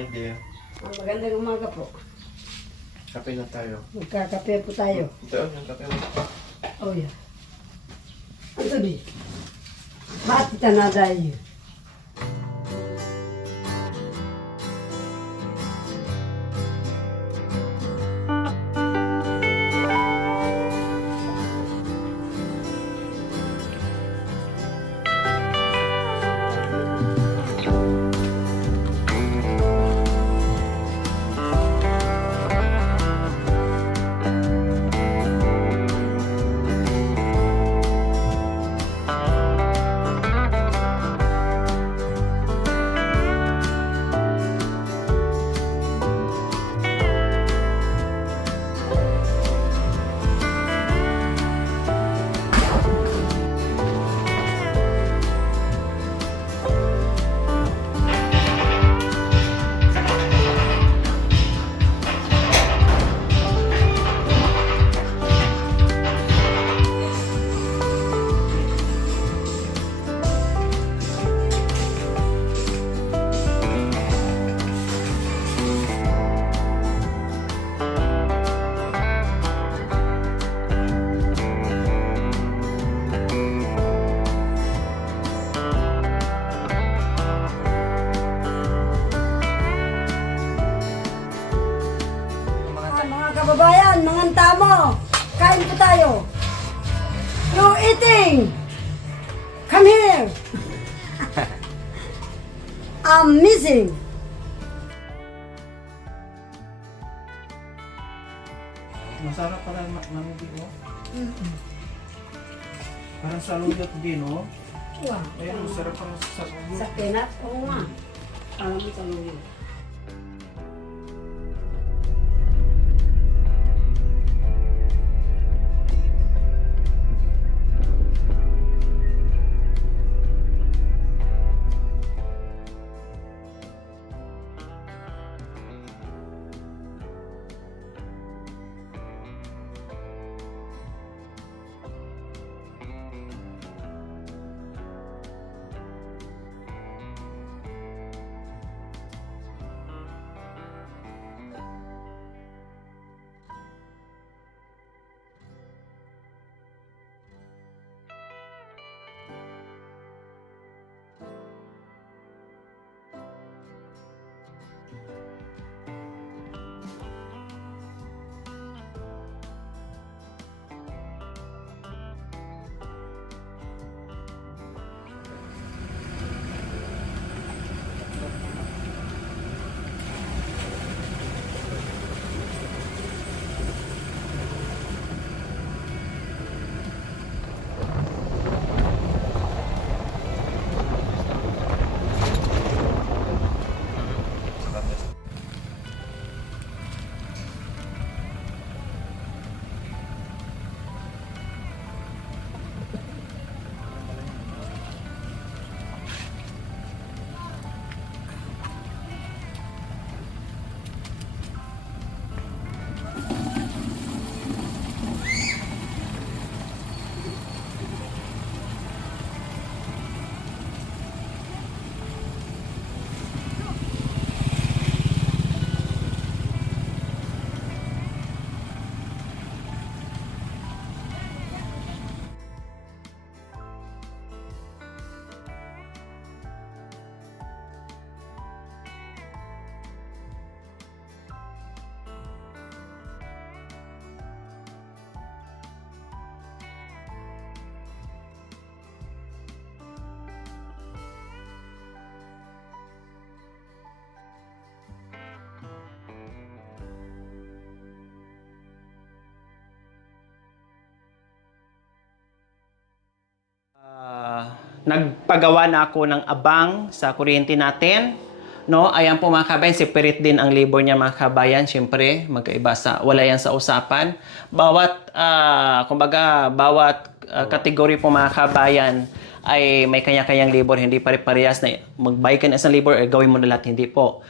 idea. Magandang umaga po. Kape na tayo. Magkakape po tayo. Ito, yung kape mo. Oh, yeah. Ang sabi, bakit kita nadayo? Mga kababayan, mga tamo, kain po tayo. You eating? Come here. Amazing. Masarap pala mamili mo. Parang saluyot din, oh. Wow. Ayun, masarap pang saluyot. Sa peanut? Oo nga. Alam mo sa luyo. Nagpagawa na ako ng abang sa kuryente natin. No, ayan po mga kabayan, separate din ang labor niya mga kabayan. Siyempre, magkaiba sa, wala yan sa usapan. Bawat, bawat kategory po mga kabayan ay may kanya-kanyang labor. Hindi pare-parehas na mag-buy ka na isang labor, gawin mo na lahat. Hindi po.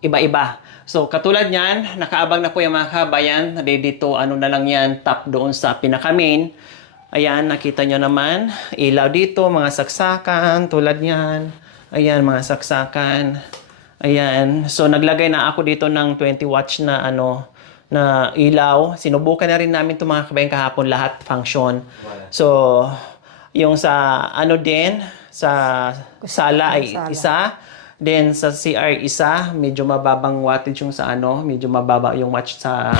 Iba-iba. So, katulad niyan, nakaabang na po yung mga kabayan. Dito, ano na lang yan, top doon sa pinaka-main. Ayan, nakita nyo naman. Ilaw dito, mga saksakan, tulad niyan. Ayan, mga saksakan. Ayan. So, naglagay na ako dito ng 20 watts na ano, na ilaw. Sinubukan na rin namin itong mga kabayan kahapon, lahat function. So, yung sa ano din, sa sala ay isa. Then sa CR isa, medyo mababang wattage yung sa ano, medyo mababa yung watch sa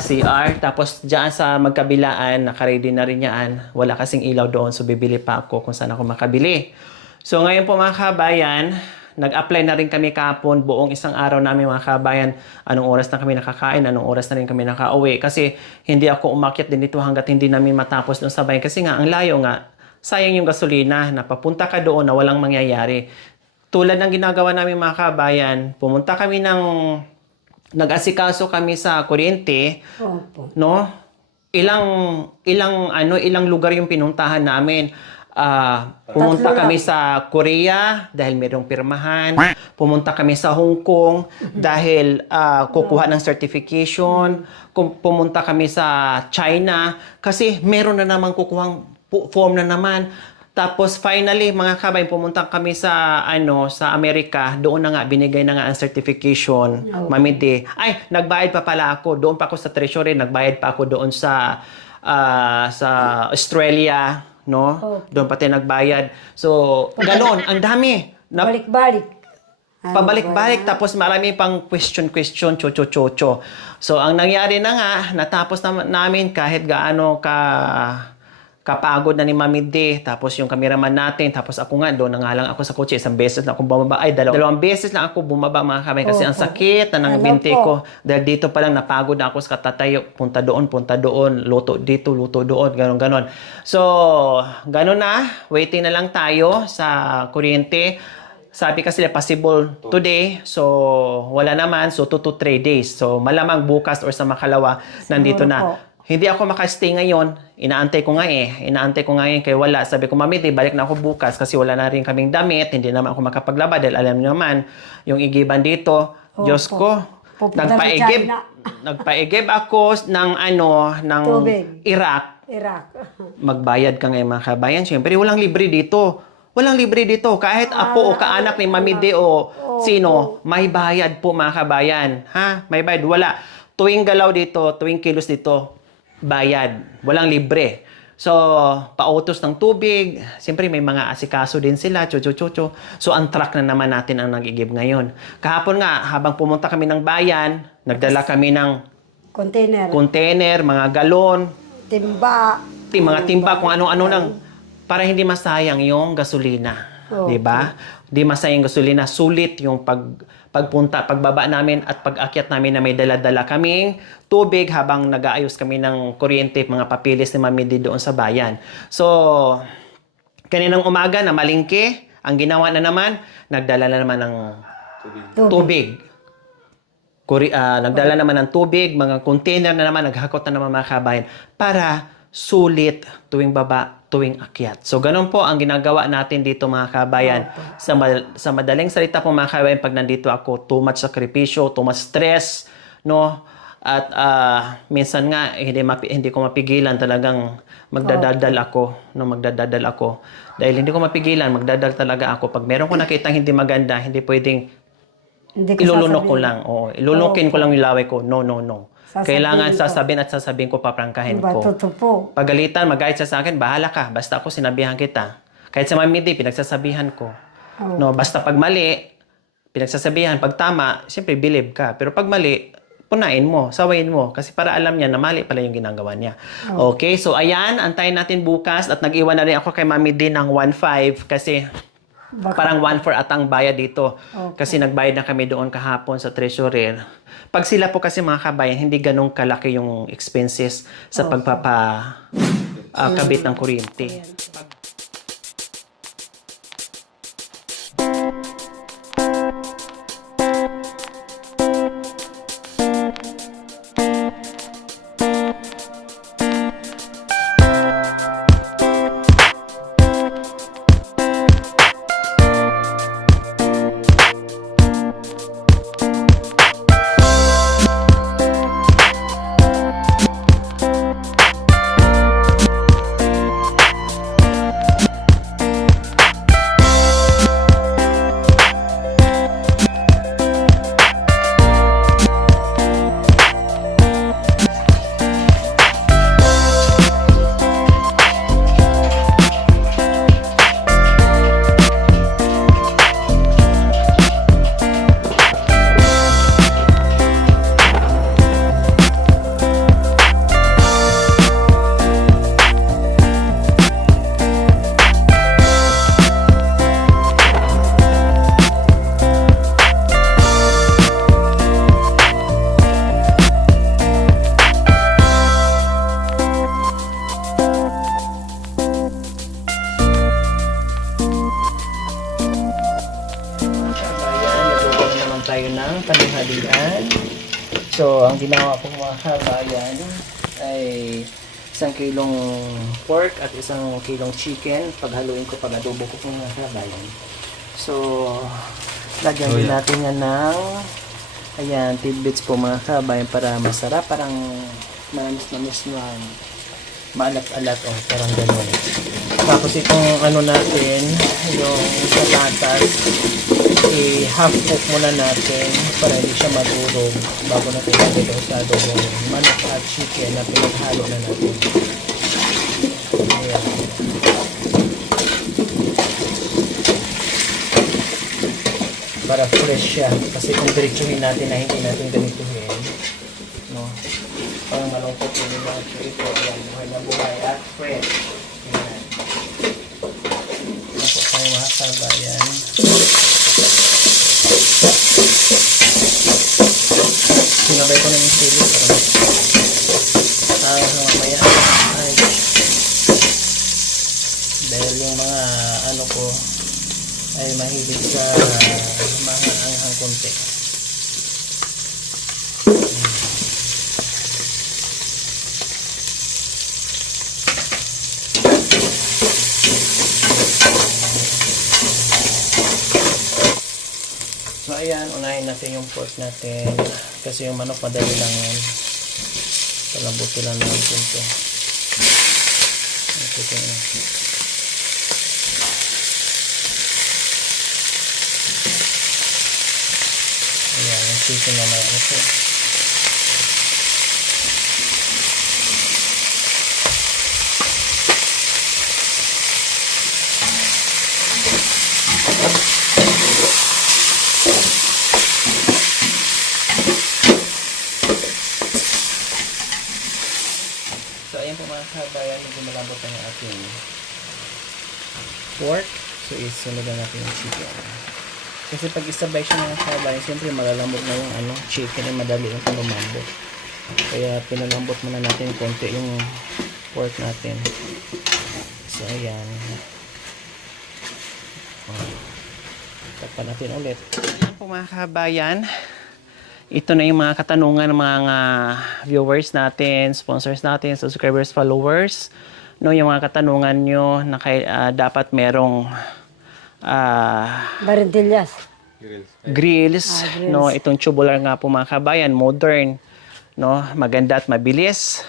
CR. Tapos diyan sa magkabilaan, naka-ready na rin yan. Wala kasing ilaw doon, so bibili pa ako kung saan ako makabili. So ngayon po mga kabayan, nag-apply na rin kami kahapon, buong isang araw namin mga kabayan, anong oras na kami nakakain, anong oras na rin kami nakauwi. Kasi hindi ako umakyat din dito hanggat hindi namin matapos doon sa bayan. Kasi nga, ang layo nga, sayang yung gasolina, napapunta ka doon na walang mangyayari. Tulad ng ginagawa namin mga kabayan, pumunta kami nag-asikaso kami sa kuryente, no? Ilang lugar yung pinuntahan namin. Pumunta kami sa Korea dahil mayroong pirmahan. Pumunta kami sa Hong Kong dahil kukuha ng certification. Pumunta kami sa China kasi meron na naman kukuhang form na naman. Tapos finally, mga kabayan, pumunta kami sa sa Amerika. Doon na nga binigay na nga ang certification. Mamidi. Ay, nagbayad pa pala ako. Doon pa ako sa Treasury, nagbayad pa ako doon sa Australia, no? Doon pati nagbayad. So, ganon, ang dami. Balik-balik. Pabalik-balik, tapos marami pang question, cho. So, ang nangyari na nga, natapos namin kahit gaano kapagod na ni Mami D, tapos yung cameraman natin, tapos ako nga, doon na nga lang ako sa kotse, isang beses na ako bumaba, dalawang beses lang ako bumaba mga kamay, kasi ang sakit na ng binti ko, dahil dito pa lang napagod na ako sa katatayo, punta doon, luto dito, luto doon, ganon. So, ganon na, waiting na lang tayo sa kuryente. Sabi kasi possible today, so wala naman, so 2 to 3 days. So, malamang bukas or sa makalawa, nandito na. Hindi ako makastay ngayon. Inaantay ko nga yun kaya wala. Sabi ko, Mami, balik na ako bukas kasi wala na rin kaming damit. Hindi naman ako makapaglaba dahil alam niyo naman, yung igiban dito, Diyos ko, nagpaigib ako ng Iraq. Magbayad ka ngayon mga kabayan. Siyempre, walang libre dito. Kahit apo o kaanak ni Mami D o sino, may bayad po mga kabayan. Ha? May bayad. Wala. Tuwing galaw dito, tuwing kilos dito, bayad. Walang libre. So, pautos ng tubig. Siyempre, may mga asikaso din sila. Cho. So, ang truck na naman natin ang nag-igib ngayon. Kahapon nga, habang pumunta kami ng bayan, nagdala kami ng container, mga galon, mga timba, kung ano-ano lang, para hindi masayang yung gasolina. Diba? Di masayang gasolina. Sulit yung pagbaba namin at pag-akyat namin na may dala-dala kaming tubig habang nag-aayos kami ng kuryente, mga papilis ni Mami D doon sa bayan. So, kaninang umaga na malingki, ang ginawa na naman, nagdala na naman ng tubig. Nagdala naman ng tubig, mga container na naman, naghakot na naman mga kabayan para sulit tuwing baba, tuwing akyat. So, ganun po ang ginagawa natin dito mga kabayan. Sa madaling salita po mga kabayan, pag nandito ako, too much sakripisyo, too much stress, no? At minsan nga, hindi ko mapigilan talagang magdadaldal ako. Dahil hindi ko mapigilan, magdadal talaga ako. Pag meron ko nakitang hindi maganda, hindi pwedeng ilulunok ko lang. Ilunukin ko lang yung laway ko. No. Kailangan sasabihin ko, paprangkahin ko. Pagalitan, mag-guide sa akin, bahala ka. Basta ako sinabihan kita. Kahit sa Mami D, pinagsasabihan ko. No, basta pag mali, pinagsasabihan. Pag tama, siyempre believe ka. Pero pag mali, punain mo, sawayin mo. Kasi para alam niya na mali pala yung ginagawa niya. Okay, so ayan, antayin natin bukas. At nag-iwan na rin ako kay Mami D ng 1.5 kasi parang 1.4 atang bayad dito. Kasi nagbayad na kami doon kahapon sa treasurer. Pag sila po kasi mga kabayan, hindi ganun kalaki yung expenses sa pagpapakabit ng kuryente. So, ang ginawa ko mga kabayan ay 1 kilong pork at 1 kilong chicken. Paghaluin ko, pag-adobo ko po mga kabayan. So, lagyan din natin yan ng ayan, tidbits po mga kabayan para masarap. Parang manamis-namis na maalat-alat o parang gano'n. Tapos itong ano natin, yung patatas, i-half cook muna natin para hindi siya madurog bago natin ilagay sa adobong manok at chicken na pinaghalo na natin. Ayan. Para fresh siya. Kasi kung diretsuhin natin na hindi natin ganituhin, no? Parang malungkot yung mga ito. Ayan, buhay na buhay at fresh. Ayan. Ako tayo mga kabayan. Sinabay ko na yung sili para mamaya ay dahil yung mga ano ko ay mahilig sa mga anghang konti. So ayan, unahin natin yung pork natin kasi yung manok madali lang yan. Palambutin lang natin ito. Ayan, yung chicken na may ano ito. So ayan po mga kabayan, medyo malambot na yung ating pork. So isunod na natin yung chicken. Kasi pag isabay siya mga kabayan, siyempre malalambot na yung ano, chicken ay madali yung lumambot. Kaya pinalambot muna natin konti yung pork natin. So ayan. Tapan natin ulit. Ayan po mga kabayan. Ito na yung mga katanungan ng mga viewers natin, sponsors natin, subscribers, followers. No, yung mga katanungan nyo na dapat merong Barentillas. grills, grills. no, itong tubular nga po mga kabayan, modern, no, maganda at mabilis.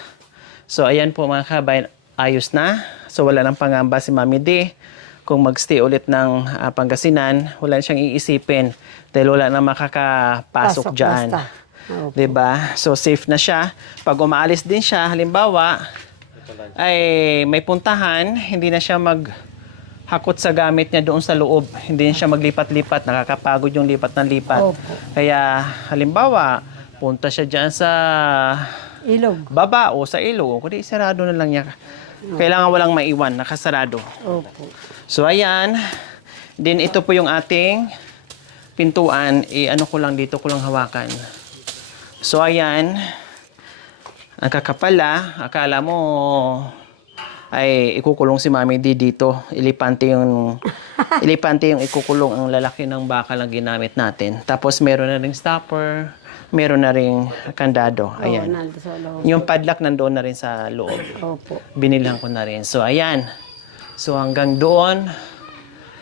So ayan po mga kabayan, ayos na. So wala nang pangamba si Mami D. Kung magstay ulit ng Pangasinan, wala siyang iisipin dahil wala na makakapasok dyan. Diba? So safe na siya. Pag umaalis din siya, halimbawa, ay may puntahan, hindi na siya maghakot sa gamit niya doon sa loob. Hindi na siya maglipat-lipat, nakakapagod yung lipat ng lipat. Opo. Kaya halimbawa, punta siya dyan sa Ilog. baba o sa ilog, kundi sarado na lang niya. Kailangan walang maiwan, nakasarado. Opo. So ayan, din ito po yung ating pintuan, ano ko lang dito ko lang hawakan. So ayan, ang kakapala, akala mo ay ikukulong si Mami D dito. Ilipante yung ikukulong, ang lalaki ng baka lang ginamit natin. Tapos meron na ring stopper, meron na ring kandado. Ayan. Nandito sa loob. Yung padlock nandoon na rin sa loob. Opo. Binilhan ko na rin. So, ayan. So, hanggang doon.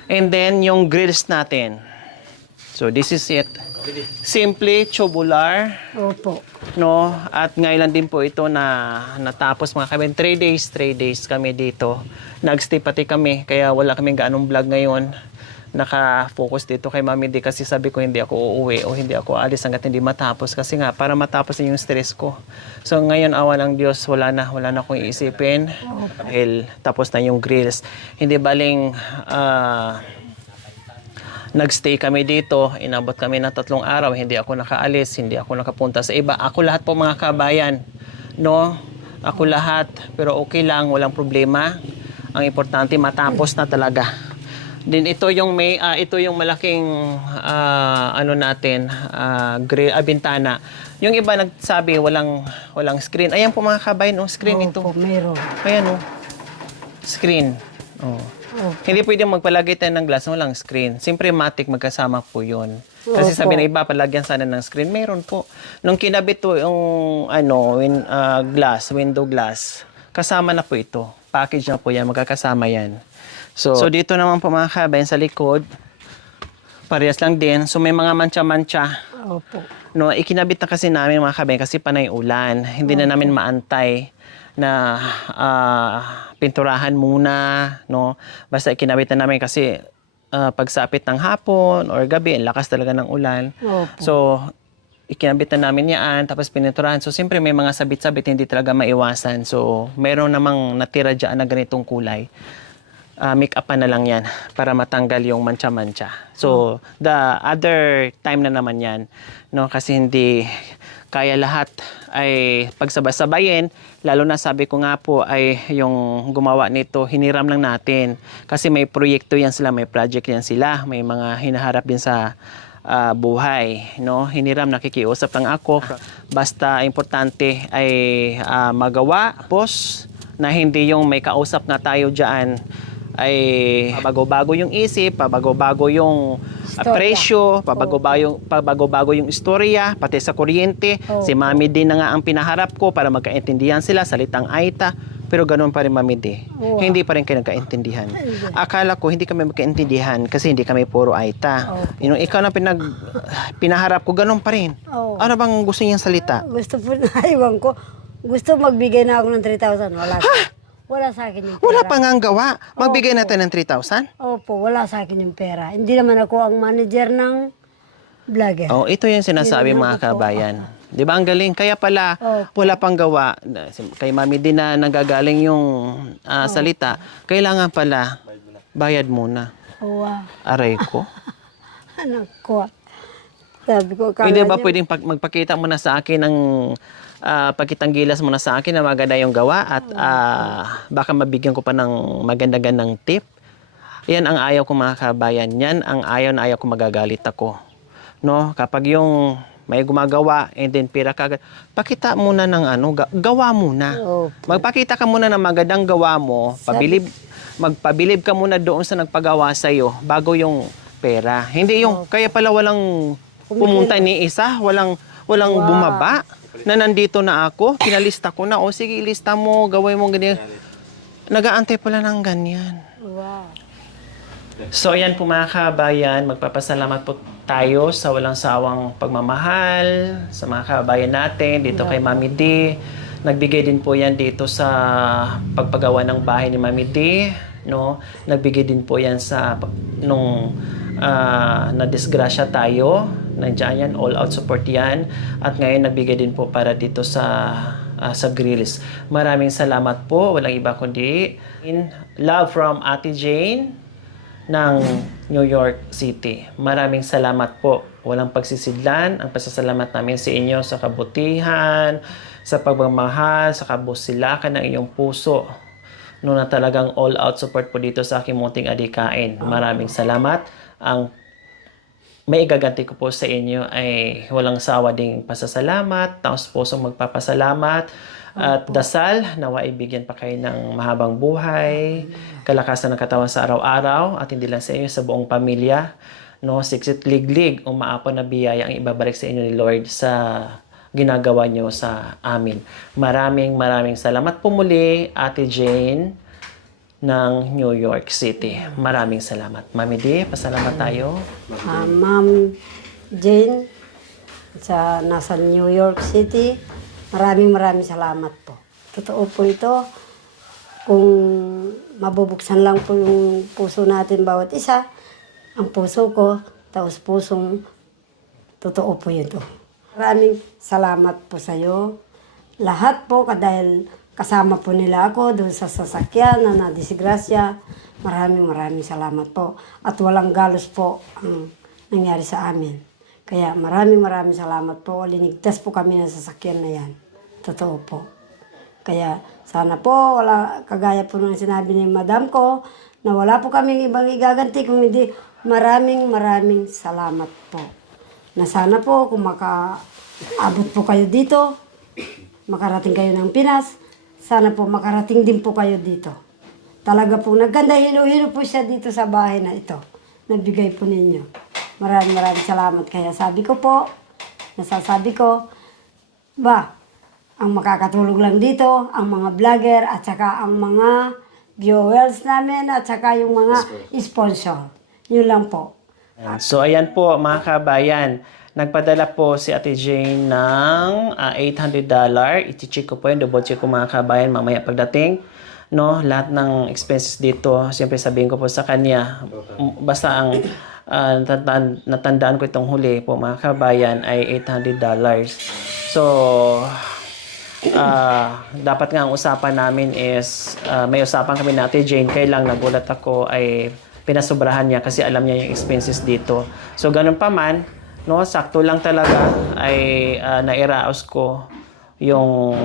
And then, yung grills natin. So, this is it. Simply tubular. Opo. No? At ngayon lang din po ito na natapos mga kami. 3 days kami dito. Nag-stay pati kami. Kaya wala kaming gaanong vlog ngayon. Naka-focus dito kay Mami D kasi sabi ko hindi ako uuwi o hindi ako aalis hanggat hindi matapos kasi nga para matapos na yung stress ko. So ngayon awa ng Diyos wala na akong iisipin dahil tapos na yung grills. Hindi baling nagstay kami dito, inabot kami ng 3 araw, hindi ako nakaalis, hindi ako nakapunta sa iba. Ako lahat po mga kabayan, no? Ako lahat, pero okay lang, walang problema. Ang importante matapos na talaga. Din ito yung ito yung malaking ano natin bintana. Yung iba nagsabi walang screen. Ayan po mga kabayan, screen ito. Opo, meron. Ayan screen. Oh. Opo. Hindi pwedeng magpalagay tayo ng glass walang screen. Siyempre matic magkasama po 'yon. Kasi Opo. sabi ng iba, palagyan sana ng screen. Meron po. Nung kinabit to yung window glass, kasama na po ito. Package na po yan, magkakasama yan. So dito naman po mga kabayan sa likod, parehas lang din. So may mga mancha-mancha. Opo. No, ikinabit na kasi namin mga kabayan kasi panay ulan. Hindi na namin maantay na pinturahan muna, no. Basta ikinabit na namin kasi pagsapit ng hapon or gabi, ang lakas talaga ng ulan. Opo. So ikinabit na namin yan, tapos pininturahan. So siyempre may mga sabit-sabit hindi talaga maiwasan. So meron namang natira dyan na ganitong kulay. Make up na lang yan para matanggal yung mancha-mancha. So, the other time na naman yan, no, kasi hindi kaya lahat ay pagsabay-sabayin, lalo na sabi ko nga po ay yung gumawa nito, hiniram lang natin. Kasi may proyekto yan sila, may project yan sila, may mga hinaharap din sa buhay, no? Hiniram, nakikiusap lang ako. Basta importante ay magawa, tapos na hindi yung may kausap nga tayo dyan, ay pabago-bago yung isip, pabago-bago yung presyo, pabago-bago yung istorya, pati sa kuryente. Oh. Si Mami D na nga ang pinaharap ko para magkaintindihan sila, salitang Aita. Pero ganoon pa rin Mami D. Oh. Hindi pa rin kayo nagkaintindihan. Akala ko hindi kami magkaintindihan kasi hindi kami puro Aita. Oh. Yung ikaw na pinaharap ko, ganoon pa rin. Oh. Ano bang gusto niyang salita? Gusto po na, iwan ko. Gusto magbigay na ako ng 3,000. Wala sa akin yung pera. Wala pa nga ang gawa. Magbigay natin ng 3,000? Opo, wala sa akin yung pera. Hindi naman ako ang manager ng vlogger. Oh, ito yung sinasabi Yun mga naman po. kabayan. 'Di ba ang galing? Kaya pala Opo. wala pang gawa. Kay Mami din na nanggagaling yung salita. Kailangan pala bayad muna. Wow. Aray ko. Anak ko. Sabi ko, kala Hindi ba niya- pwedeng magpakita mo na sa akin ng pagkitang gilas mo na sa akin na maganda yung gawa at baka mabigyan ko pa ng maganda-gandang tip. Yan ang ayaw ko mga kabayan. Yan ang ayaw na ayaw ko magagalit ako. No? Kapag yung may gumagawa and then pira kagad, pakita muna ng gawa muna. Opo. Magpakita ka muna ng magandang gawa mo, magpabilib ka muna doon sa nagpagawa sa'yo bago yung pera. Hindi yung, kaya pala walang pumunta ni isa, walang bumaba na nandito na ako, kinalista ko na, o sige, ilista mo, gawin mo ganyan. Nag-aantay pala ng ganyan. Wow. So, ayan po mga kabayan, magpapasalamat po tayo sa walang sawang pagmamahal sa mga kabayan natin, dito kay Mami D. Nagbigay din po yan dito sa pagpagawa ng bahay ni Mami D. No? Nagbigay din po yan sa nung na-disgrasya tayo. Nandiyan yan, all-out support yan. At ngayon, nagbigay din po para dito sa grills. Maraming salamat po. Walang iba kundi love from Ate Jane ng New York City. Maraming salamat po. Walang pagsisidlan. Ang pasasalamat namin sa inyo sa kabutihan, sa pagmamahal, sa kabusilakan ng iyong puso. No, na talagang all-out support po dito sa aking munting adikain. Maraming salamat. Ang may igaganti ko po sa inyo ay walang sawa ding pasasalamat, taos pusong magpapasalamat at dasal nawa ibigyan pa kayo ng mahabang buhay, kalakasan ng katawan sa araw-araw at hindi lang sa inyo, sa buong pamilya. No, siksit liglig, umaapon na biyaya ang ibabalik sa inyo ni Lord sa ginagawa nyo sa amin. Maraming salamat po muli, Ate Jane ng New York City. Maraming salamat. Mami D, pasalamat tayo. Ma'am Jane, nasa New York City, maraming salamat po. Totoo po ito. Kung mabubuksan lang po yung puso natin bawat isa, ang puso ko, taos pusong totoo po ito. Maraming salamat po sa iyo. Lahat po, dahil kasama po nila ako doon sa sasakyan na nadisgrasya. Maraming salamat po. At walang galos po ang nangyari sa amin. Kaya maraming salamat po. Linigtas po kami ng sasakyan na yan. Totoo po. Kaya sana po, kagaya po ng sinabi ni madam ko, na wala po kaming ibang igaganti kung hindi maraming salamat po. Na sana po kung makaabot po kayo dito, makarating kayo ng Pinas, sana po makarating din po kayo dito. Talaga po, nagganda, hilo-hilo po siya dito sa bahay na ito. Nagbigay po ninyo. Maraming salamat. Kaya sabi ko po, nasasabi ko, ang makakatulog lang dito, ang mga vlogger at saka ang mga viewers namin at saka yung mga sponsor. Yun lang po. So, ayan po mga kabayan. Nagpadala po si Ate Jane ng $800. I-check ko po yun. Double check ko mga kabayan mamaya pagdating. No, lahat ng expenses dito, siyempre sabihin ko po sa kanya. Basta ang natandaan ko itong huli po mga kabayan ay $800. So, dapat nga ang usapan namin is may usapan kami na Ate Jane. Kaya lang nagulat ako ay pinasobrahan niya kasi alam niya yung expenses dito. So, ganun pa man, no, sakto lang talaga ay nairaos ko yung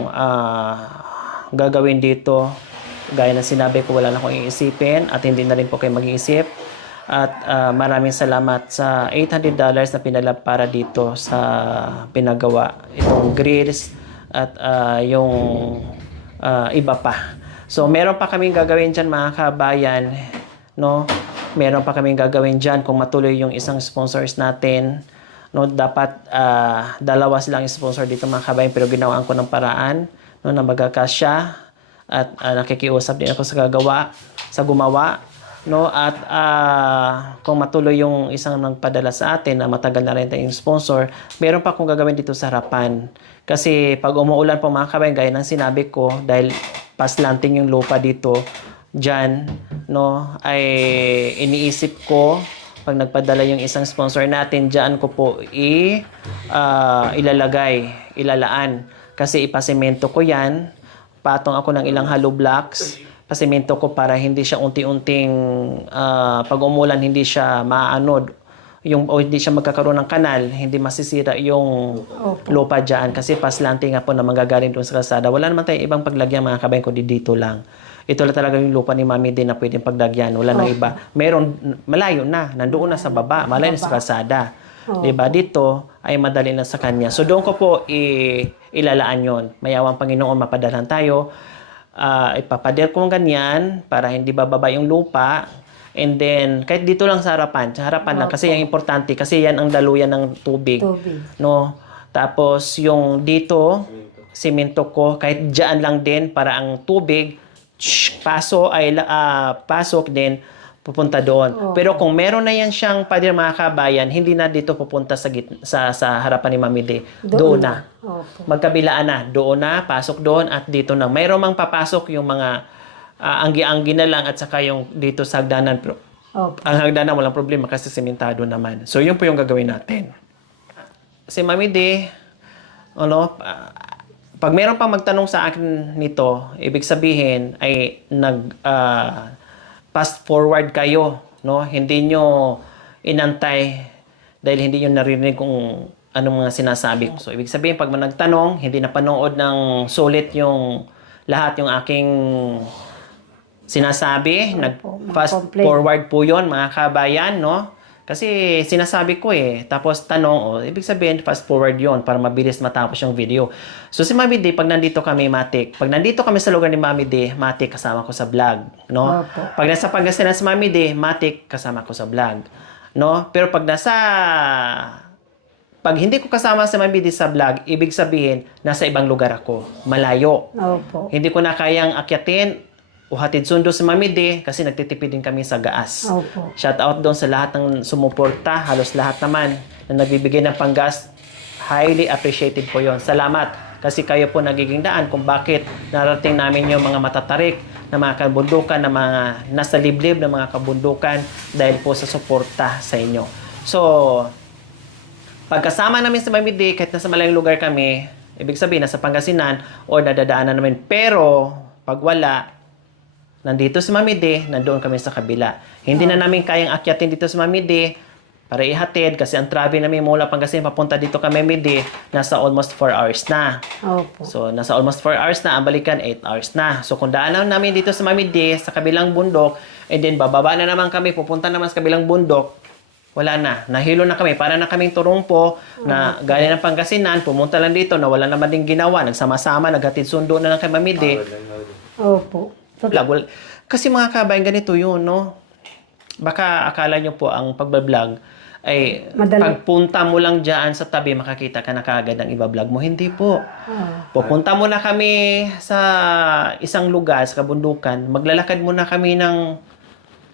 gagawin dito. Gaya na sinabi ko, wala na akong iisipin at hindi na rin po kayo mag-iisip. At maraming salamat sa $800 na pinala para dito sa pinagawa. Itong grills at yung iba pa. So, meron pa kaming gagawin dyan mga kabayan. No? Meron pa kaming gagawin dyan kung matuloy yung isang sponsors natin. No, dapat dalawa silang sponsor dito mga kabayan pero ginawaan ko ng paraan no, na magkakasya at nakikiusap din ako sa gumawa no, at kung matuloy yung isang nagpadala sa atin na matagal na rin tayong sponsor, meron pa akong gagawin dito sa harapan kasi pag umuulan po mga kabayan gaya ng sinabi ko dahil paslanting yung lupa dito dyan no, ay iniisip ko pag nagpadala yung isang sponsor natin, dyan ko po ilalaan. Kasi ipasemento ko yan. Patong ako ng ilang hollow blocks. Pasemento ko para hindi siya unti-unting, pag umulan, hindi siya maanod. O hindi siya magkakaroon ng kanal, hindi masisira yung lupa dyan. Kasi paslanting nga po na manggagaling doon sa kalsada. Wala naman tayong ibang paglagyan mga kabayan ko dito lang. Ito lang talaga yung lupa ni Mami din na pwedeng paglagyan. Wala nang iba. Meron, malayo na. Nandoon na sa baba. Malayo na sa kalsada. Diba? Dito ay madali na sa kanya. So doon ko po ilalaan yon. Mayawang Panginoon mapadalan tayo. Ipapader ko ganyan para hindi bababa yung lupa. And then, kahit dito lang sa harapan. Sa harapan lang. Kasi yung importante. Kasi yan ang daluyan ng tubig. No? Tapos yung dito, simento ko. Kahit dyan lang din para ang tubig pasok din pupunta doon. Pero kung meron na yan siyang pader mga kabayan, hindi na dito pupunta sa harapan ni Mami D. Doon na. Magkabilaan na. Doon na, pasok doon at dito na. Mayroon mang papasok yung mga anggi-anggi na lang at saka yung dito sa hagdanan. Pero ang hagdanan walang problema kasi sementado naman. So yun po yung gagawin natin. Si Mami D, pag meron pang magtanong sa akin nito, ibig sabihin ay fast forward kayo, no? Hindi nyo inantay dahil hindi nyo narinig kung anong mga sinasabi ko. So, ibig sabihin, pag nagtanong, hindi na panood ng sulit yung lahat yung aking sinasabi. Nag-fast forward po yon mga kabayan, no? Kasi sinasabi ko tapos tanong, ibig sabihin fast forward yon para mabilis matapos yung video. So si Mami D, pag nandito kami, Matik, pag nandito kami sa lugar ni Mami D, Matik, kasama ko sa vlog, no? Pag nasa Pangasinan si Mami D, Matik, kasama ko sa vlog, no? Pero pag hindi ko kasama si Mami D sa vlog, ibig sabihin, nasa ibang lugar ako, malayo. Hindi ko na kayang akyatin o hatid sundo si Mami D kasi nagtitipid din kami sa gas. Shout out doon sa lahat ng sumuporta, halos lahat naman na nagbibigay ng panggas. Highly appreciated po yon. Salamat kasi kayo po nagiging daan kung bakit narating namin yung mga matatarik na mga kabundukan, na mga nasa liblib na mga kabundukan dahil po sa suporta sa inyo. So, pagkasama namin sa Mami D, kahit nasa malayong lugar kami, ibig sabihin nasa Pangasinan o nadadaanan namin. Pero, pag wala, nandito si Mami D, nandoon kami sa kabila. Hindi na namin kayang akyatin dito si Mami D para ihatid kasi ang travel namin mula Pangasinan papunta dito kay Mami D nasa almost 4 hours na. So, nasa almost 4 hours na, ang balikan 8 hours na. So, kung daanan namin dito sa Mami D sa kabilang bundok, and then bababa na naman kami, pupunta naman sa kabilang bundok, wala na. Nahilo na kami. Para na kaming turumpo na galing ng Pangasinan, pumunta lang dito na wala naman din ginawa. Nagsama-sama, naghatid sundo na lang kay Mami D. Kasi mga kabayan, ganito yun, no? Baka akala nyo po ang pagbablog ay Madali. pagpunta mo lang dyan sa tabi, makakita ka na kaagad ng iba-vlog mo. Hindi po. Pupunta muna kami sa isang lugar, sa kabundukan. Maglalakad muna kami ng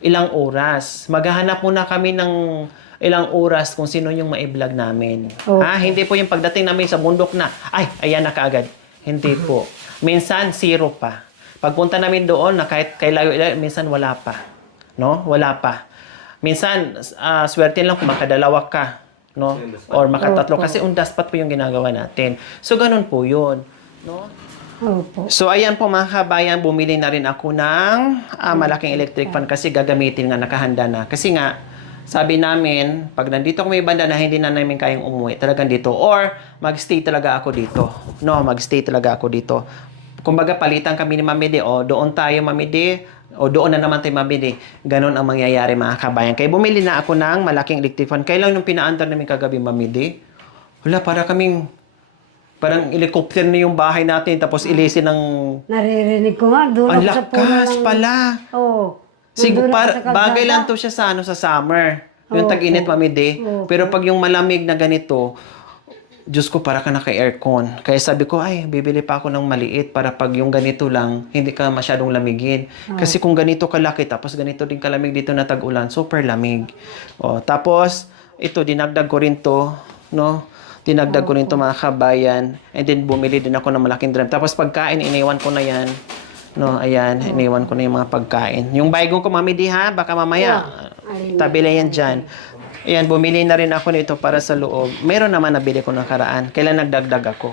ilang oras. Maghahanap muna kami ng ilang oras kung sino yung ma-vlog namin. Hindi po yung pagdating namin sa bundok na, ay, ayan na kaagad. Hindi po. Minsan, zero pa. Pagpunta namin doon, na kahit kay layo, minsan wala pa. No? Wala pa. Minsan, swerte lang kung makadalawa ka, no? Or makatatlo. Kasi undas pat po yung ginagawa natin. So, ganun po yun. No? Opo. So, ayan po mga kabayan, bumili na rin ako ng malaking electric fan kasi gagamitin nga, nakahanda na. Kasi nga, sabi namin, pag nandito kami banda na hindi na namin kayang umuwi, talagang dito. Or, magstay talaga ako dito. No, magstay talaga ako dito. Kumbaga, palitan kami ni Mamidi. O, doon tayo, Mamidi. O doon na naman tayo mabili. Ganon ang mangyayari mga kabayan. Kaya bumili na ako ng malaking electric fan. Kailan nung pinaandar namin kagabi mamili? Wala, parang helicopter na yung bahay natin. Tapos ilisin ng... Naririnig ko nga, doon Ang ako sa puno lakas ng... pala. Oo. Siguro, Nandun ako sa kalsada. bagay lang to siya sa summer. Yung Opo. tag-init mamidi. Opo. Pero pag yung malamig na ganito, Diyos ko, para ka naka-aircon. Kaya sabi ko, ay, bibili pa ako ng maliit para pag yung ganito lang, hindi ka masyadong lamigin. Kasi kung ganito kalaki, tapos ganito din kalamig dito na tag-ulan, super lamig. O, tapos, ito, dinagdag ko rin to, no? Dinagdag ko rin to mga kabayan. And then, bumili din ako ng malaking drum. Tapos, pagkain, iniwan ko na yan. No, ayan, iniwan ko na yung mga pagkain. Yung baygon ko, Mami Di, ha? Baka mamaya, tabila yan dyan. Ayan, bumili na rin ako nito para sa loob. Meron naman nabili ko nakaraan. Kailan nagdagdag ako.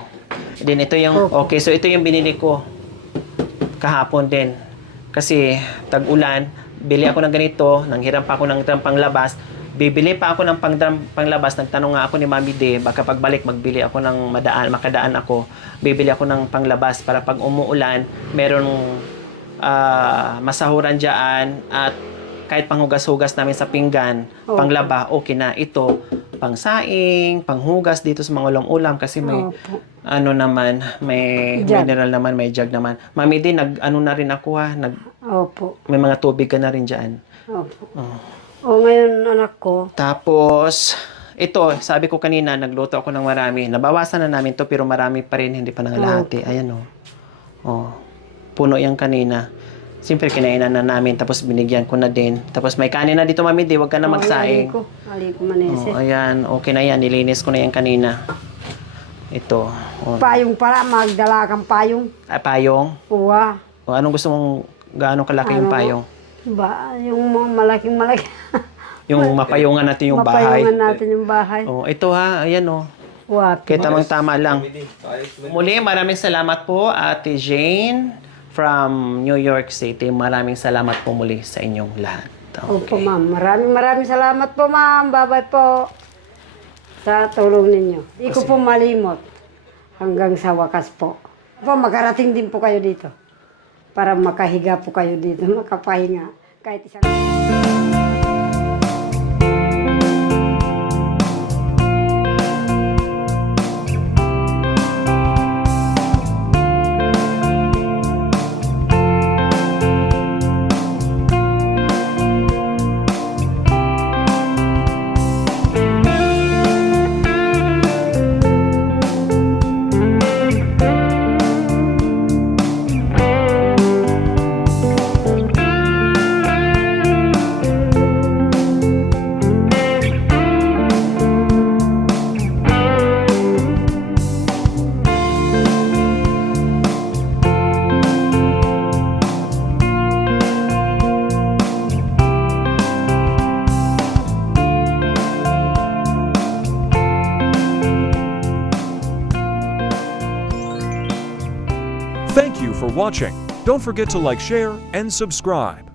Then ito yung, okay, so ito yung binili ko kahapon din. Kasi tag-ulan, bili ako ng ganito, nanghiram pa ako ng drum panglabas. Bibili pa ako ng panglabas. Nagtanong nga ako ni Mami De, baka pagbalik magbili ako ng makadaan ako. Bibili ako ng panglabas para pag umuulan, merong masahuran dyan at kahit panghugas-hugas namin sa pinggan, panglaba, okay na. Ito, pangsaing, panghugas dito sa mga ulam-ulam kasi may, ano naman, may mineral naman, may jug naman. Mami din, ano na rin ako ha, may mga tubig ka na rin dyan. O ngayon anak ko. Tapos, ito, sabi ko kanina, nagluto ako ng marami. Nabawasan na namin to pero marami pa rin, hindi pa nangalahati. Ayan o. Puno yan kanina. Siyempre, kinainan na namin, tapos binigyan ko na din. Tapos may kanin na dito, Mami, di, wag ka na magsaing. Ali ko manese. Ayan, okay na yan. Nilinis ko na yan kanina. Ito. Payong para, magdala kang payong. Payong? Uwa. Anong gusto mong, gaano kalaki yung payong? Yung mga malaking-malaki. Yung mapayungan natin yung bahay. Mapayungan natin yung bahay. Ito ha, ayan o. Kaya tamang-tama lang. Muli, maraming salamat po, Ate Jane from New York City. Maraming salamat po muli sa inyong lahat. Opo, ma'am. Maraming salamat po, ma'am. Bye-bye po sa tulong ninyo. Hindi ko po malimot hanggang sa wakas po. Makarating din po kayo dito para makahiga po kayo dito, makapahinga. Kahit isang... Thank you for watching. Don't forget to like, share, and subscribe.